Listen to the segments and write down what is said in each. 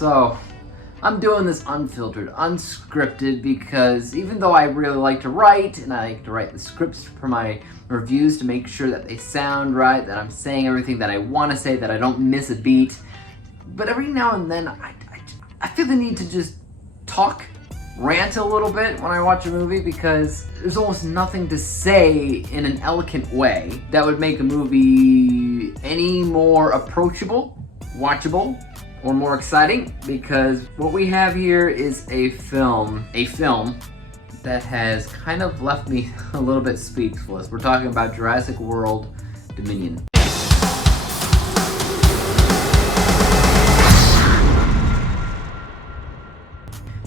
So, I'm doing this unfiltered, unscripted, because even though I really like to write, and I like to write the scripts for my reviews to make sure that they sound right, that I'm saying everything that I want to say, that I don't miss a beat, but every now and then I feel the need to just rant a little bit when I watch a movie, because there's almost nothing to say in an eloquent way that would make a movie any more approachable, watchable, or more exciting, because what we have here is a film that has kind of left me a little bit speechless. We're talking about Jurassic World Dominion.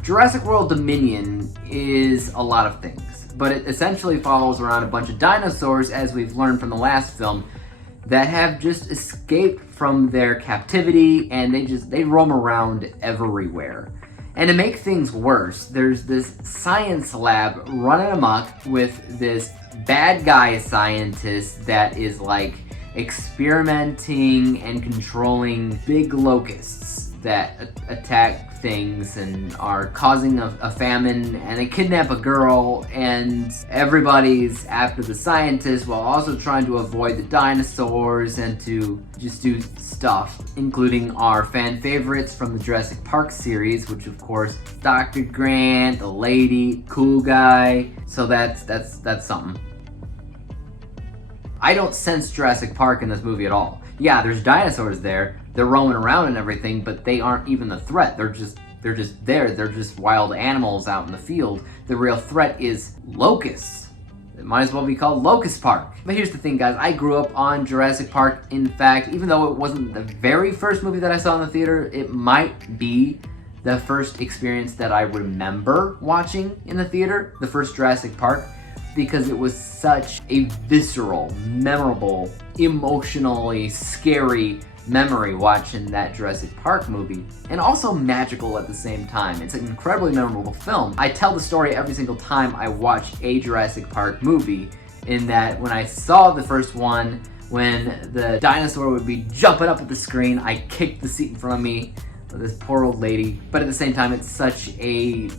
Jurassic World Dominion is a lot of things, but it essentially follows around a bunch of dinosaurs, as we've learned from the last film, that have just escaped from their captivity, and they roam around everywhere. And to make things worse, there's this science lab running amok with this bad guy scientist that is like experimenting and controlling big locusts that attack things and are causing a famine, and they kidnap a girl, and everybody's after the scientist while also trying to avoid the dinosaurs and to just do stuff, including our fan favorites from the Jurassic Park series, which of course Dr. Grant, the lady, cool guy. So that's something. I don't sense Jurassic Park in this movie at all. Yeah, there's dinosaurs there, they're roaming around and everything, but they aren't even the threat. They're just there. They're just wild animals out in the field. The real threat is locusts. It might as well be called Locust Park. But here's the thing, guys. I grew up on Jurassic Park. In fact, even though it wasn't the very first movie that I saw in the theater, it might be the first experience that I remember watching in the theater, the first Jurassic Park, because it was such a visceral, memorable, emotionally scary memory watching that Jurassic Park movie, and also magical at the same time. It's an incredibly memorable film. I tell the story every single time I watch a Jurassic Park movie, in that when I saw the first one, when the dinosaur would be jumping up at the screen, I kicked the seat in front of me with this poor old lady, but at the same time it's such a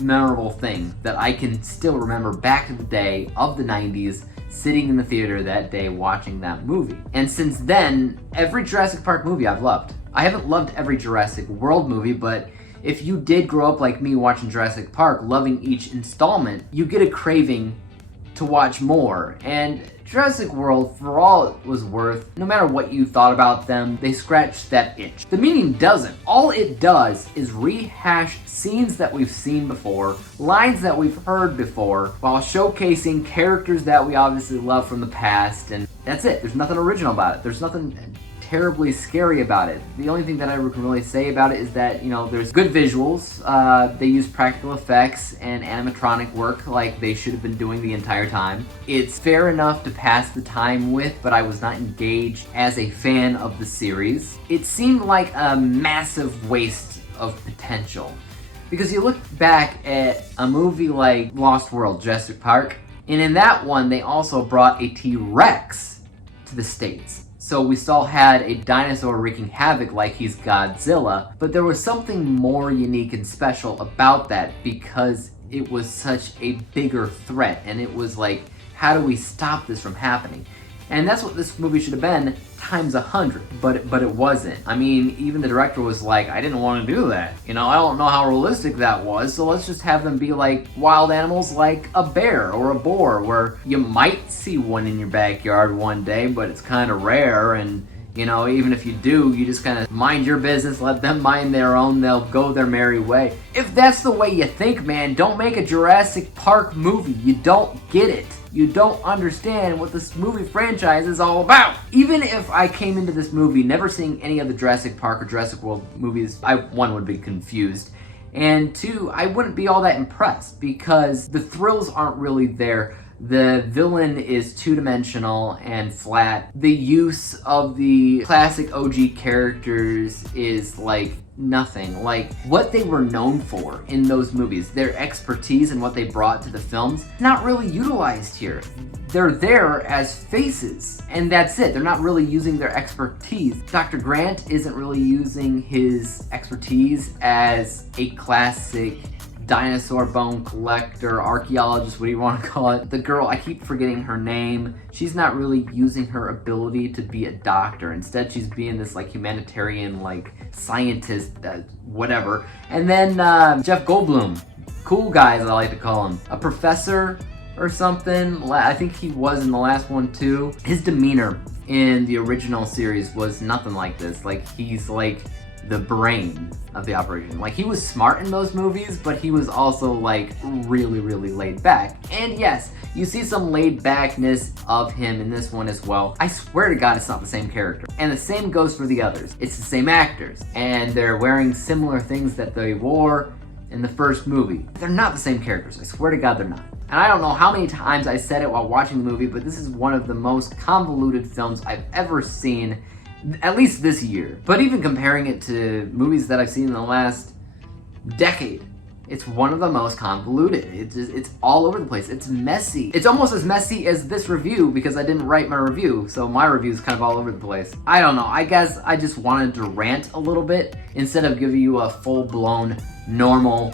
memorable thing that I can still remember back to the day of the 90s, sitting in the theater that day watching that movie. And since then, every Jurassic Park movie I've loved. I haven't loved every Jurassic World movie, but if you did grow up like me watching Jurassic Park, loving each installment, you get a craving to watch more. And Jurassic World, for all it was worth, no matter what you thought about them, they scratched that itch. Dominion doesn't. All it does is rehash scenes that we've seen before, lines that we've heard before, while showcasing characters that we obviously love from the past, and that's it. There's nothing original about it. There's nothing terribly scary about it. The only thing that I can really say about it is that, you know, there's good visuals. They use practical effects and animatronic work like they should have been doing the entire time. It's fair enough to pass the time with, but I was not engaged as a fan of the series. It seemed like a massive waste of potential, because you look back at a movie like Lost World, Jurassic Park, and in that one they also brought a T-Rex to the States. So we still had a dinosaur wreaking havoc like he's Godzilla, but there was something more unique and special about that, because it was such a bigger threat, and it was like, how do we stop this from happening? And that's what this movie should have been times 100, but it wasn't. I mean, even the director was like, I didn't want to do that. You know, I don't know how realistic that was, so let's just have them be like wild animals like a bear or a boar, where you might see one in your backyard one day, but it's kind of rare, and you know, even if you do, you just kind of mind your business, let them mind their own, they'll go their merry way. If that's the way you think, man, don't make a Jurassic Park movie. You don't get it. You don't understand what this movie franchise is all about. Even if I came into this movie never seeing any of the Jurassic Park or Jurassic World movies, one, would be confused, and two, I wouldn't be all that impressed, because the thrills aren't really there. The villain is two-dimensional and flat. The use of the classic OG characters is like nothing. Like, what they were known for in those movies, their expertise and what they brought to the films, not really utilized here. They're there as faces, and that's it. They're not really using their expertise. Dr. Grant isn't really using his expertise as a classic dinosaur bone collector, archaeologist, what do you want to call it. The girl, I keep forgetting her name, she's not really using her ability to be a doctor. Instead, she's being this like humanitarian, like scientist, whatever. And then Jeff Goldblum, cool guy as I like to call him, a professor or something. I think he was in the last one too. His demeanor in the original series was nothing like this. Like, he's like the brain of the operation. Like, he was smart in those movies, but he was also like really, really laid back. And yes, you see some laid backness of him in this one as well. I swear to God, it's not the same character. And the same goes for the others. It's the same actors, and they're wearing similar things that they wore in the first movie. They're not the same characters. I swear to God, they're not. And I don't know how many times I said it while watching the movie, but this is one of the most convoluted films I've ever seen, at least this year. But even comparing it to movies that I've seen in the last decade, it's one of the most convoluted. It's all over the place. It's messy. It's almost as messy as this review because I didn't write my review, so my review is kind of all over the place. I don't know. I guess I just wanted to rant a little bit instead of giving you a full-blown, normal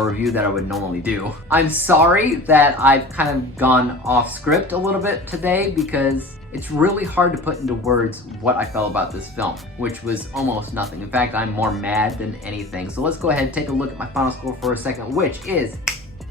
review that I would normally do. I'm sorry that I've kind of gone off script a little bit today because it's really hard to put into words what I felt about this film, which was almost nothing. In fact, I'm more mad than anything. So let's go ahead and take a look at my final score for a second, which is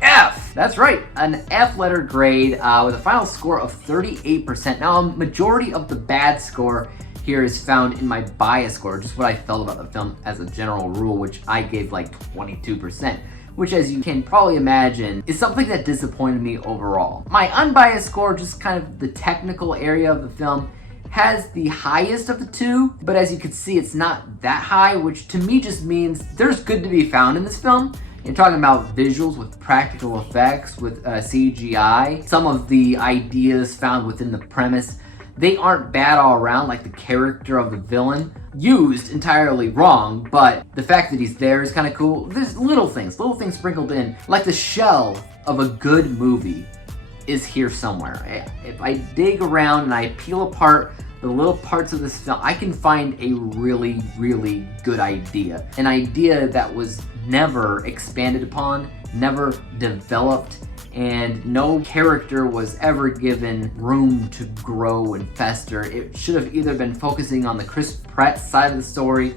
F. That's right, an F letter grade with a final score of 38%. Now, a majority of the bad score here is found in my bias score, just what I felt about the film as a general rule, which I gave like 22%. Which, as you can probably imagine, is something that disappointed me overall. My unbiased score, just kind of the technical area of the film, has the highest of the two, but as you can see, it's not that high, which to me just means there's good to be found in this film. You're talking about visuals with practical effects, with CGI. Some of the ideas found within the premise, they aren't bad all around, like the character of the villain. Used entirely wrong, but the fact that he's there is kind of cool. There's little things sprinkled in, like the shell of a good movie is here somewhere. If I dig around and I peel apart the little parts of this film, I can find a really, really good idea. An idea that was never expanded upon, never developed, and no character was ever given room to grow and fester. It should have either been focusing on the Chris Pratt side of the story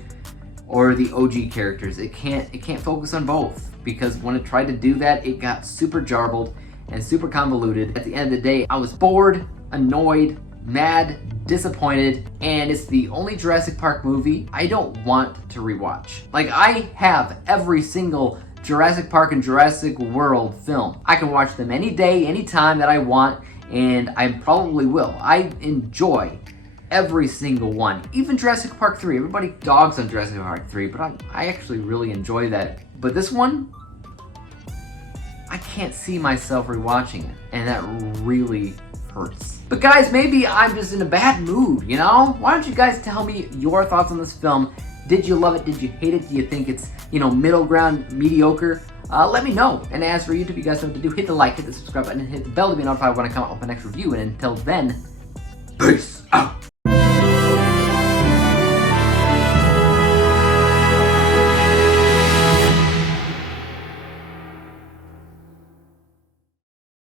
or the OG characters. It can't focus on both, because when it tried to do that, it got super jarbled and super convoluted. At the end of the day, I was bored, annoyed, mad, disappointed, and it's the only Jurassic Park movie I don't want to rewatch. Like, I have every single Jurassic Park and Jurassic World film. I can watch them any day, any time that I want, and I probably will. I enjoy every single one. Even Jurassic Park 3. Everybody dogs on Jurassic Park 3, but I actually really enjoy that. But this one, I can't see myself rewatching it, and that really hurts. But guys, maybe I'm just in a bad mood, you know? Why don't you guys tell me your thoughts on this film? Did you love it? Did you hate it? Do you think it's, middle ground, mediocre? Let me know. And as for YouTube, you guys know what to do. Hit the like, hit the subscribe button, and hit the bell to be notified when I come out with my next review. And until then, peace out.